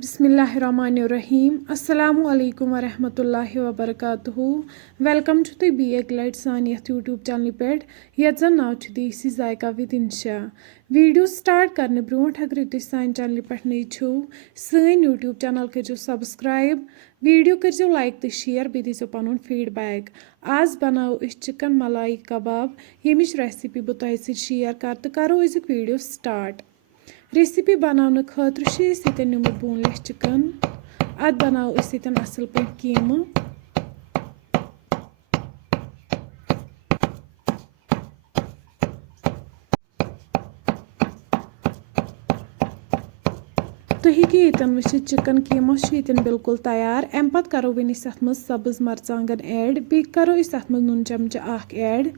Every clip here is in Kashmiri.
Bismillahirrahmanirrahim. Assalamu alaikum wa rahmatullahi wa barakatuhu. Welcome to the BA Light Saniyat YouTube channel pet. Yet zan now to Desi Zaika with Insha. Video start karne bront agar tu san channel pet nahi chu. San YouTube channel ke jo subscribe. Video ke jo like the share be diso panun feedback. Az banao is chicken malai kabab. Yemish recipe butai se share kar to karo is video start. Recipe बनाने खातिर छ अस यतन निमुत बोनलेस चिकन अद बनाओ अस यतन असल पे कीम तुम हेकियो यतन वचित चिकन कीमा यतन बिल्कुल तैयार अम पत करो वन अत मज सब्ज मरचांगन ऐड बे करो अत मज नून चमच अख ऐड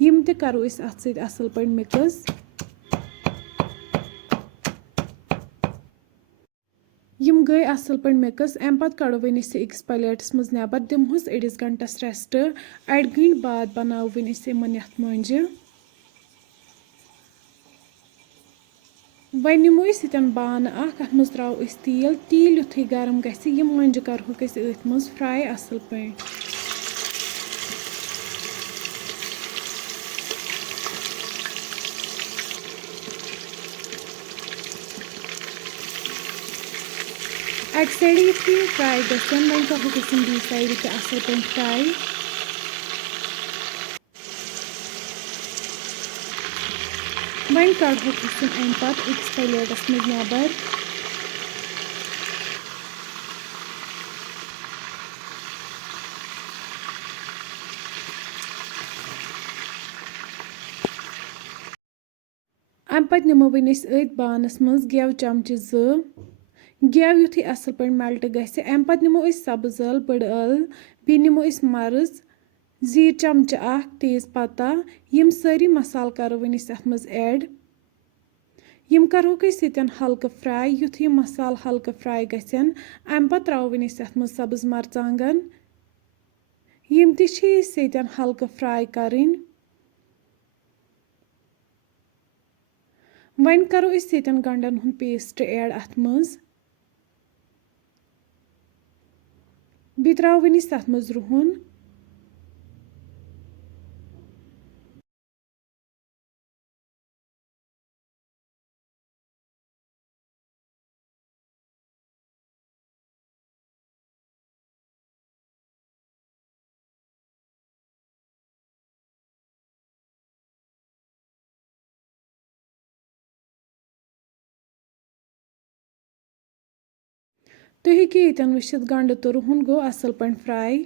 यम ते करो अत सत असल पे मिक्स यम गई असल पे मिक्स अम पत कड़ो वन अक्स प्लेटस मज नबर दिमहस अड़िस घंटस रेस्ट अड़ गंट बाद बनाओ वन यमन यथ मंज वन निमो यतन बान अख अत मज त्रो तेल तेल युथे गरम गि यम मंज करहोक अथ मज फ्राई असल पे अक साइड युथे फ्राई गन वन करहोक बी साइड ते असल पे फ्राई वन कड़होक अम पत अक्स प्लेटस मज नबर अम पत निमो वन अथ बानस मज गेव चमच गेव युथे असल पे मेल्ट गि अम पत निमो सब्ज ٲl बड़ ٲl बे निमो मर्ज जीर चमच अख तेज पत्ता यम सारी मसाल करो वन अत मज ऐड यम करहोक यतन हल्क फ्राई युथ यम मसाल हल्क फ्राई गन अम पत त्रो वन अत मज सब्ज मरचांगन यम ते यतन हल्क फ्राई करें वन करो यतन गंडन हुंद पेस्ट ऐड अत मज बे त्रो वन अत मज रुहन तुम हेकियो यतन वुचित गंड तो रुहन गो असल पे फ्राई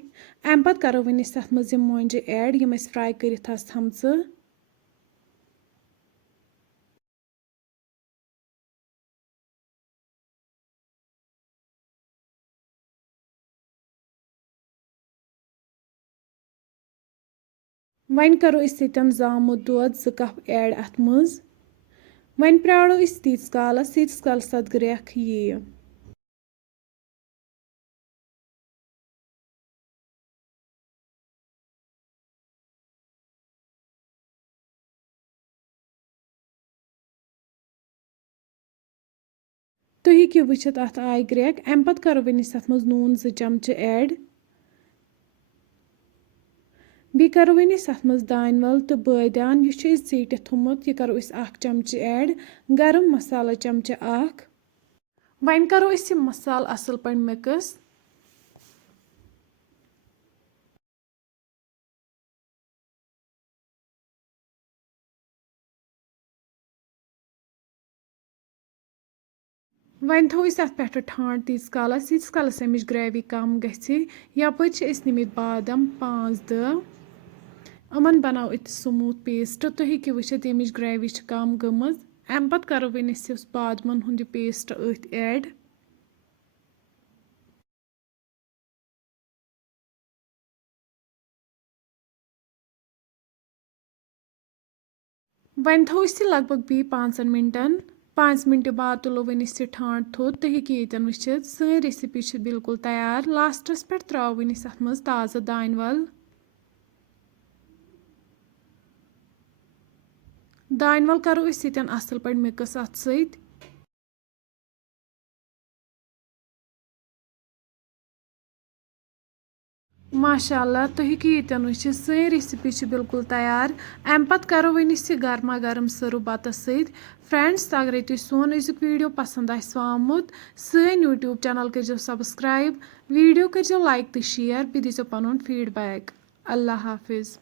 अम पत करो वन अत मज मोंज ऐड यम फ्राई कर थमच वन करो यतन जामुत दोध 2 कप ऐड अत मज वन प्राड़ो तीस कालस तथ ग्रेख यी तुम हेकियो वुचित अत आय ग्रेक अम पत करो वन अत मज नून 2 चमच ऐड बे करो वन अत मज दान वल तो बादान यह ज़ीटित थोमुत यह करो 1 चमच ऐड गरम मसाला चमच अख वन करो यम मसाल असल पे मिक्स वन थो अत पे ठांड तीस कालस अमिच ग्रेवी कम गि यप निमित बादम 5-10 अमन बनाओ अत स्मूथ पेस्ट तुम हेकियो वुचित यमिच ग्रेवी कम गमज अम पत करो वन बादमन हुंद पेस्ट अथ ऐड वन थो लगभग बी 5 मिनटन 5 मिनट बाद तुलो वन ठांड थोद तुम हेकियो यतन वुचित सन रेसिपी बिल्कुल तैयार लास्टस पे त्रो वन अत मज ताज़ा दान वल करो यतन असल पे मिक्स अत सत माशाल्लाह तुम हेकि यन वुचित सही रेसिपी बिल्कुल तैयार अम पत करो वन यह गर्मा गर्म सर्व बतस सत फ्रेंड्स अगर तुम सोन अजुक वीडियो पसंद आमुत सन यूट्यूब चैनल करो सब्सक्राइब वीडियो करो लाइक तो शेयर बे दीजो पन फीडबैक अल्लाह हाफिज़।